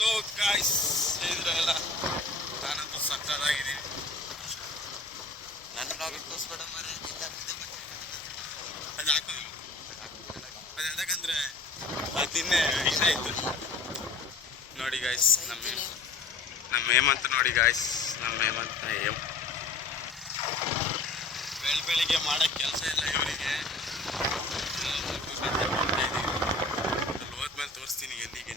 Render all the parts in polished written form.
Hello guys, ಹೇಳಿದ್ರಲ್ಲ ನಾನಂತೂ ಸಕ್ಕತ್ತಾಗಿದ್ದೀನಿ. ನನ್ನ ಬ್ಲಾಗ್ ತೋರಿಸ್ಬೇಡ ಮರೆ, ಅದು ಹಾಕೋದಿಲ್ಲ. ಅದು ಯಾಕಂದರೆ ಅದು ನಿನ್ನೆ ಇದಾಯಿತು ನೋಡಿ ಗಾಯ್ಸ್. ನಮ್ಮ ಹೇಮಂತ್ ನೋಡಿ ಗಾಯ್ಸ್, ನಮ್ಮ ಹೇಮಂತ್ ಬೆಳಿಗ್ಗೆ ಮಾಡೋಕ್ಕೆ ಕೆಲಸ ಇಲ್ಲ ಇವರಿಗೆ. ಅಲ್ಲಿ ಹೋದ್ಮೇಲೆ ತೋರಿಸ್ತೀನಿ ಎಲ್ಲಿಗೆ.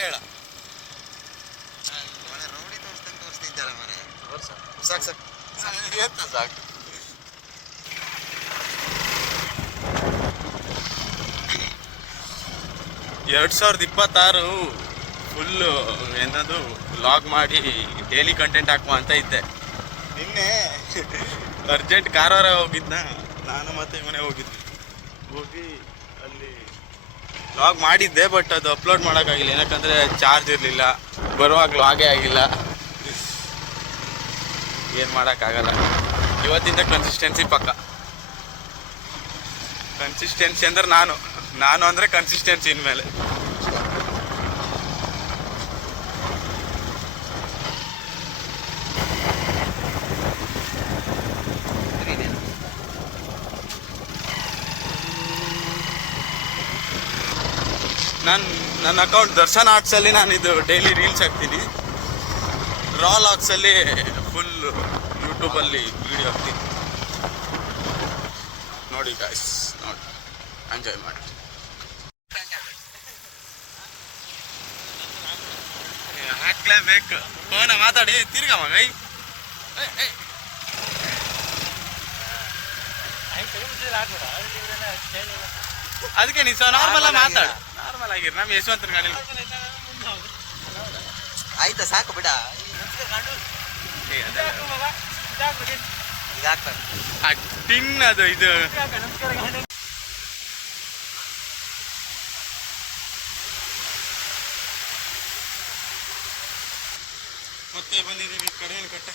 ಹೇಳ ರೌಡಿ ತೋರಿಸ್ತಿದ್ದಾರ ಮನೆ ಸಾಕು ಸಾಕು. 2026 ಫುಲ್ಲು ಏನದು ವ್ಲಾಗ್ ಮಾಡಿ ಡೈಲಿ ಕಂಟೆಂಟ್ ಹಾಕುವ ಅಂತ ಇದ್ದೆ. ನಿನ್ನೆ ಅರ್ಜೆಂಟ್ ಕಾರವಾರ ಹೋಗಿದ್ನ, ನಾನು ಮತ್ತು ಇವನೇ ಹೋಗಿ ಅಲ್ಲಿ ವ್ಲಾಗ್ ಮಾಡಿದ್ದೆ. ಬಟ್ ಅದು ಅಪ್ಲೋಡ್ ಮಾಡೋಕ್ಕಾಗಿಲ್ಲ, ಏನಕ್ಕಂದರೆ ಚಾರ್ಜ್ ಇರಲಿಲ್ಲ, ಬರುವಾಗಲೂ ಹಾಗೇ ಆಗಿಲ್ಲ. ಏನು ಮಾಡೋಕ್ಕಾಗಲ್ಲ. ಇವತ್ತಿಂದ ಕನ್ಸಿಸ್ಟೆನ್ಸಿ ಪಕ್ಕ. ಕನ್ಸಿಸ್ಟೆನ್ಸಿ ಅಂದ್ರೆ ನಾನು ಅಂದರೆ ಕನ್ಸಿಸ್ಟೆನ್ಸಿ ಇನ್ಮೇಲೆ. ನನ್ನ ಅಕೌಂಟ್ ದರ್ಶನ್ ಆರ್ಟ್ಸಲ್ಲಿ ನಾನು ಇದು ಡೈಲಿ ರೀಲ್ಸ್ ಹಾಕ್ತೀನಿ. ರಾ ಲಾಗ್ಸಲ್ಲಿ ಫುಲ್ ಯೂಟ್ಯೂಬಲ್ಲಿ ವೀಡಿಯೋ ಹಾಕ್ತೀನಿ. ನೋಡಿ ಗಾಯ್ಸ್, ನೋಡಿ ಎಂಜಾಯ್ ಮಾಡಿ. ಹಾಕ್ಲೇಬೇಕು. ಫೋನ ಮಾತಾಡಿ ತಿರ್ಗ ಮಗೈ. ಅದಕ್ಕೆ ನೀವು ನಾರ್ಮಲ್ ಮಾತಾಡು, ನಾರ್ಮಲ್ ಆಗಿರಿ. ನಮ್ಮ ಯಶವಂತನ ಗಾಡಿ ಆಯ್ತಾ, ಸಾಕು ಬಿಡ. ಟಿನ್ ಅದು ಇದು ಮತ್ತೆ ಬಂದಿದ್ದೀವಿ ಕಡೆಯ ಕಟ್ಟೆ.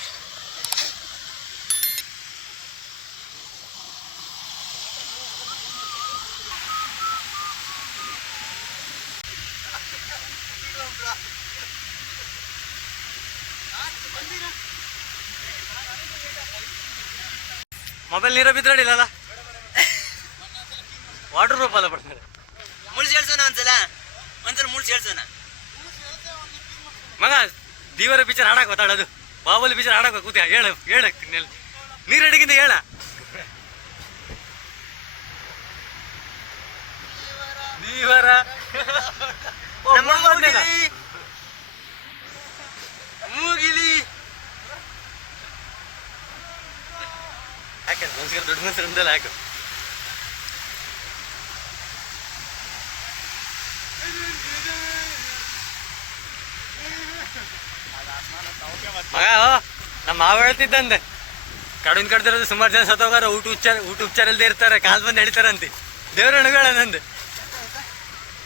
ಮೊಬೈಲ್ ನೀರ ಬಿದ್ರಡಿಲ್ಲ, ವಾಟರ್ ಪ್ರೂಫ್ ಅಲ್ಲ ಬರ್ತಾರೆ. ಮುಳ್ಳು ಹೇಳ್ಸೋಣ ಒಂದ್ಸಲ ಮುಳ್ಳು ಹೇಳ್ಸೋಣ ಮಗ. ದೀವರ ಪಿಕ್ಚರ್ ಹಾಡಕ್ ಗೊತ್ತಾಡೋದು, ಬಾಹುಬಲಿ ಪಿಕ್ಚರ್ ಹಾಡಕ್ ಕೂತ ಹೇಳಕ್ ನೀರಡಿಗಿಂದ ಹೇಳ. ದೀವರ ಮೂಗಿಲಿ ಹಾಕ, ಮನ್ಸಿಗೆ ದೊಡ್ಡ ಮನ್ಸರಿಂದಲ್ಲ ಹಾಕು. ಮಗ ನಮ್ಮ ಮಾವ ಹೇಳ್ತಿದ್ದಂತೆ, ಕಡಿನ ಕಡ್ದಿರೋದು ಸುಮಾರು ಜನ ಸತ್ತೋಗಾರ, ಊಟ ಉಪಚಾರ ಇಲ್ಲದೆ ಇರ್ತಾರೆ, ಕಾಲ್ ಬಂದು ಎಳಿತಾರಂತೆ. ದೇವ್ರ ಹಣಗಳಂದೆ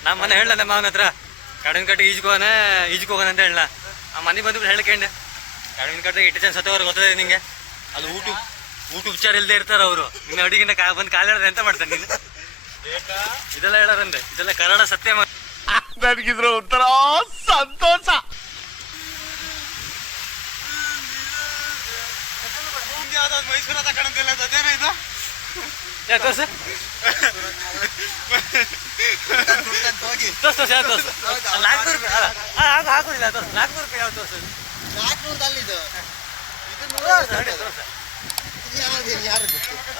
ನಮ್ಮ ಮನೆ ಹೇಳ ನಮ್ಮ ಮಾವನ ಹತ್ರ, ಕಡಿನ ಕಟ್ಟಿ ಈಜ್ಕೋಗೋಣ ಅಂತ ಹೇಳ. ಆ ಮನೆ ಬಂದ್ಬಿಟ್ಟು ಹೇಳ್ಕೊಂಡೆ, ಕಡಿನ ಕಟ್ಟಿಗೆ 8 ಜನ ಸತ್ತೋಗಾರ ಗೊತ್ತದೆ ನಿಂಗೆ. ಅದು ಊಟ ಉಪಚಾರ ಇಲ್ಲದೆ ಇರ್ತಾರ ಅವರು. ನಿನ್ನ ಅಡಿಗಿನ ಬಂದು ಕಾಲು ಹೇಳ್ದೆ ಎಂತ ಮಾಡ್ತಾನೆ ನೀನು? ಇದೆಲ್ಲ ಹೇಳಾರಂದೆ, ಇದೆಲ್ಲ ಕನ್ನಡ ಸತ್ಯ. ನನಗಿದ್ರು ಒಂಥರ ಸಂತೋಷ. ಮೈಸೂರ ತಗೊಂಡಿಲ್ಲ ಅದೇನ ಇದು ತೋರ್ಸ ತೋರ್ಸ ₹400 ಹಾಕೋದಿಲ್ಲ. ತೋರ್ಸ ₹400 ಯಾವ ತೋರ್ಸೋದು? 400 ಇದು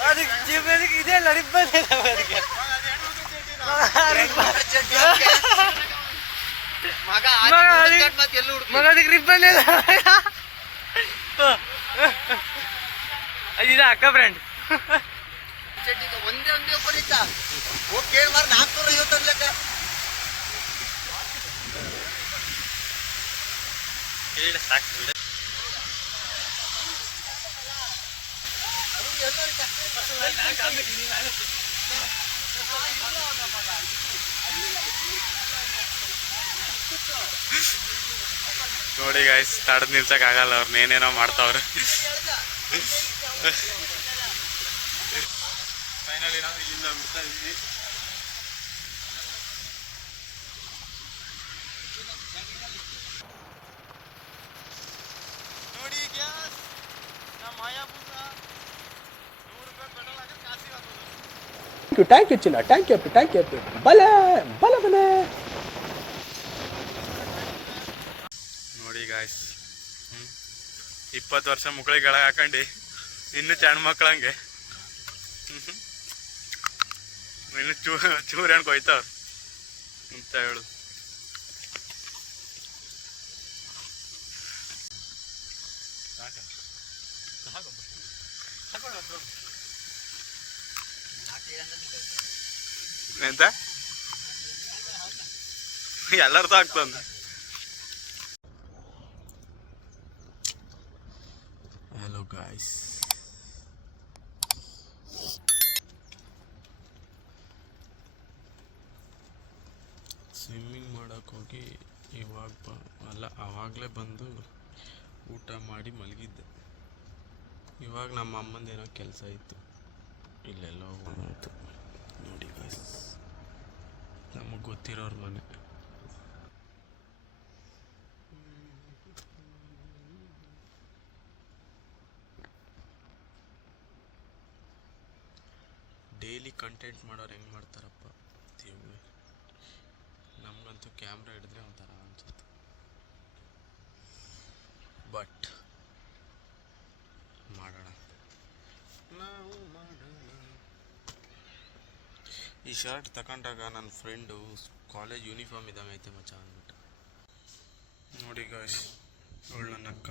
ಅದಕ್ಕೆ ಇದೆಲ್ಲ ರಿಬ್ಬನ್ ಅದಕ್ಕೆ ಮಗ ಅದಕ್ಕೆ ರಿಬ್ಬನ್ ಇಲ್ಲ. ಅದಿದ ಅಕ್ಕ ಬ್ರ್ಯಾಂಡ್ ಒಂದೇ ಒಬ್ಬರಿದ್ದ ಹೋಗಿ ಕೇಳ್ಮಾರ ₹450 ಲೆಕ್ಕ. ಸಾಕು ಬಿಡ. ನೋಡಿ ಗಾಯ್ಸ್, ತಡೆದು ನಿಲ್ಸಕ್ಕಾಗಲ್ಲ, ಅವ್ರನ್ನ ಏನೇನೋ ಮಾಡ್ತಾವ್ರೆ. ಫೈನಲಿ ನಾವು ಇಲ್ಲಿಂದ ಬಿಡ್ತಾ ಇದ್ವಿ. ನೋಡಿ ಗ್ಯಾಸ್ ನಮ್ಮ ಮಾಯಾಪುರ 100 ರೂಪಾಯಿ ಪೆಟ್ರೋಲ್ ಹಾಕಿ ಕಾಸಿಗೆ ಹಾಕೋದು. ಥ್ಯಾಂಕ್ ಯು ಚಿನ್ನ, ಥ್ಯಾಂಕ್ ಯು ಬಲೆ ಬಲೆ ಬಲೆ. ನೋಡಿ ಗಾಯ್ಸ್, 20 ವರ್ಷ ಮುಕ್ಕಳಿಗೆ ಹಾಕೊಂಡು ಇನ್ನು ಸಣ್ಣ ಮಕ್ಕಳಂಗೆ ಇನ್ನು ಚೂರು ಹೆಣ್ಗೆ ಹೋಯ್ತಾವ್ರು ಅಂತ ಹೇಳು. ಎಂತ ಎಲ್ಲರದ್ದು ಆಗ್ತಂದ. ಹಲೋ ಗಾಯ್ಸ್, ಸ್ವಿಮ್ಮಿಂಗ್ ಮಾಡೋಕ್ಕೆ ಹೋಗಿ ಆವಾಗಲೇ ಬಂದು ಊಟ ಮಾಡಿ ಮಲಗಿದ್ದೆ. ಇವಾಗ ನಮ್ಮ ಅಮ್ಮಂದೇನೋ ಕೆಲಸ ಇತ್ತು, ಇಲ್ಲೆಲ್ಲೋ ಹೋಗ್ತು. ನೋಡಿ ಗಾಯ್ಸ್, ನಮಗೆ ಗೊತ್ತಿರೋರ ಮನೆ. ಡೈಲಿ ಕಂಟೆಂಟ್ ಮಾಡೋರು ಹೆಂಗೆ ಮಾಡ್ತಾರಪ್ಪ ದೇವ್ರೆ. ನಮಗಂತೂ ಕ್ಯಾಮ್ರಾ ಹಿಡಿದ್ರೆ ಒಂಥರ ಅನ್ಸುತ್ತೆ. ಬಟ್ ಮಾಡೋಣ, ನಾವು ಮಾಡೋಣ. ಈ ಶರ್ಟ್ ತಗೊಂಡಾಗ ನನ್ನ ಫ್ರೆಂಡು ಕಾಲೇಜ್ ಯೂನಿಫಾರ್ಮ್ ಇದ್ದಂಗೆ ಐತೆ ಮಚ್ಚ ಅಂದ್ಬಿಟ್ಟು. ನೋಡಿ ಗಾಯ್ಸ್, ಅವಳು ನನ್ನ ಅಕ್ಕ,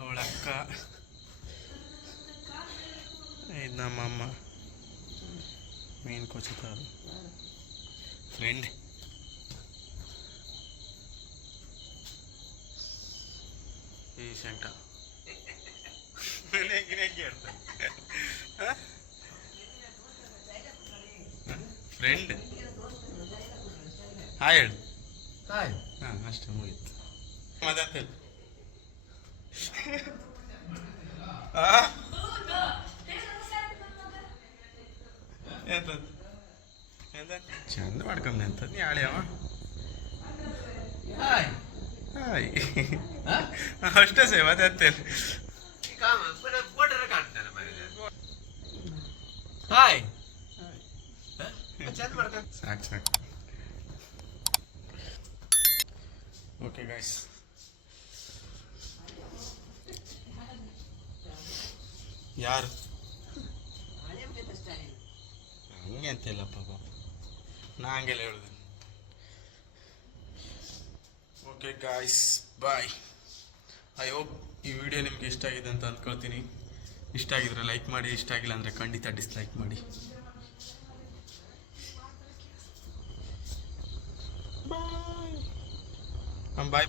ಅವಳ ಅಕ್ಕ, ಇದು ನಮ್ಮ ಅಮ್ಮ, ಮೇನ್ ಕೊಚ್ಚಿತಾರು ಫ್ರೆಂಡ್. ಈ ಶಂಟ ಫ್ರೆಂಡ್ ಹಾಯ್ ಹೇಳು. ಹಾಯ್, ಹಾಂ ಅಷ್ಟೇ ಮುಗೀತು. ಮತ್ತೆ ಚಂದ ಮಾಡ್ಕೊಂಡೆ ಅಂತ ನೀ ಆಳ್ಯವ. ಹಾಯ್ ಹಾಯ್ ಅಷ್ಟೇ ಸೇವ್ ಅದೇ ಅಂತೇಳಿ. ಹಾಯ್ ಸಾಕು ಸಾಕು. ಓಕೆ ಗಾಯ್ಸ್, ಯಾರು ಹಂಗೆ ಅಂತಿಲ್ಲಪ್ಪ, ನಾ ಹಂಗೆಲ್ಲ ಹೇಳುದು. Okay guys, bye. I hope ಈ ವಿಡಿಯೋ ನಿಮ್ಗೆ ಇಷ್ಟ ಆಗಿದೆ ಅಂತ ಅಂದ್ಕೊಳ್ತೀನಿ. ಇಷ್ಟ ಆಗಿದ್ರೆ ಲೈಕ್ ಮಾಡಿ, ಇಷ್ಟ ಆಗಿಲ್ಲ ಅಂದರೆ ಖಂಡಿತ ಡಿಸ್ಲೈಕ್ ಮಾಡಿ. ಬಾಯ್ ಬಾಯ್.